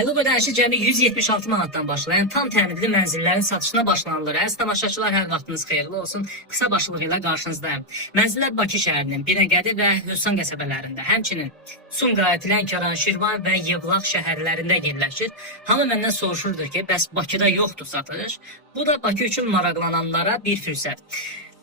Aylıq ödənişi cəmi 176 manatdan başlayan tam təmirli mənzillərin satışına başlanılır. Əziz tamaşaçılar, hər vaxtınız xeyirli olsun. Qısa başlığı ilə qarşınızdayım. Mənzillər Bakı şəhərinin Binəqədi və Hövsan qəsəbələrində, həmçinin Sumqayıt, Lənkəran, Şirvan və Yevlax şəhərlərində yerləşir. Hamı məndən soruşurdur ki, bəs Bakıda yoxdur satış? Bu da Bakı üçün maraqlananlara bir fürsət.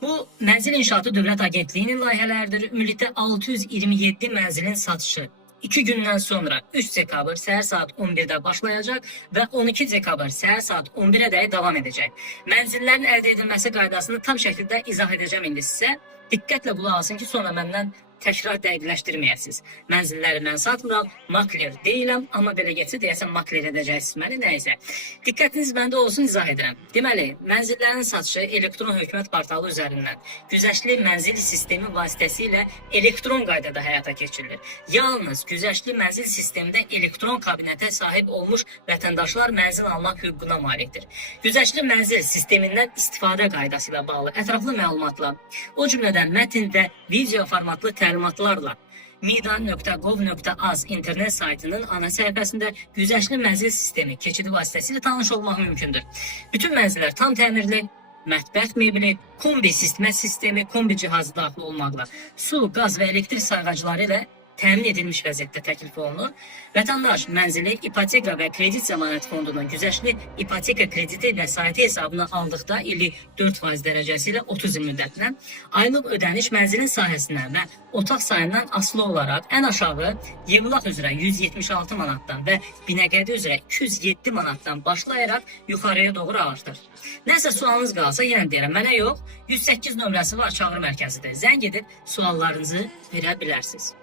Bu, Mənzil İnşaatı Dövlət Agentliyinin layihələridir. Ümumilikdə 627 mənzilin satışı 2 gündən sonra 3 dekabr səhər saat 11-də başlayacaq və 12 dekabr səhər saat 11-ə dək davam edəcək. Mənzillərin əldə edilməsi qaydasını tam şəkildə izah edəcəm indi sizə. Diqqətlə qulaq asın ki, sonra məndən təkrar dəqiqləşdirməyəsiniz. Mənzilləri mən satmıram, makler deyiləm, amma belə getsə deyəsən makler edəcəksiniz məni, nəysə. Diqqətiniz məndə olsun, izah edirəm. Deməli, mənzillərin satışı elektron hökumət portalı üzərindən güzəştli mənzil sistemi vasitəsilə elektron qaydada həyata keçirilir. Yalnız güzəştli mənzil sistemində elektron kabinetə sahib olmuş vətəndaşlar mənzil almaq hüququna malikdir. Güzəştli mənzil sistemindən istifadə qaydası ilə bağlı ətraflı məlumatla, o cümlədən mətn və video formatlı təlimatlarla midan.gov.az internet saytının ana səhifəsində güzəştli mənzil sistemi keçidi vasitəsilə tanış olmaq mümkündür. Bütün mənzillər tam təmirli, mətbəx mebeli, kombi isitmə sistemi, kombi cihazı daxil olmaqla su, qaz və elektrik sayğacları ilə təmin edilmiş vəziyyətdə təklif olunur. Vətəndaş mənzili ipoteka və kredit zəmanət fondunun güzəştli ipoteka krediti vəsaiti hesabına aldıqda illik 4% dərəcəsi ilə 30 il müddətinə, aylıq ödəniş mənzilin sahəsindən və otaq sayından asılı olaraq ən aşağı Yevlax üzrə 176 manatdan və Binəqədi üzrə 207 manatdan başlayaraq yuxarıya doğru artır. Nəsə sualınız qalsa, yenə deyirəm, mənə yox, 108 nömrəsi var, çağrı mərkəzidir. Zəng edib suallarınızı verə bilərsiniz.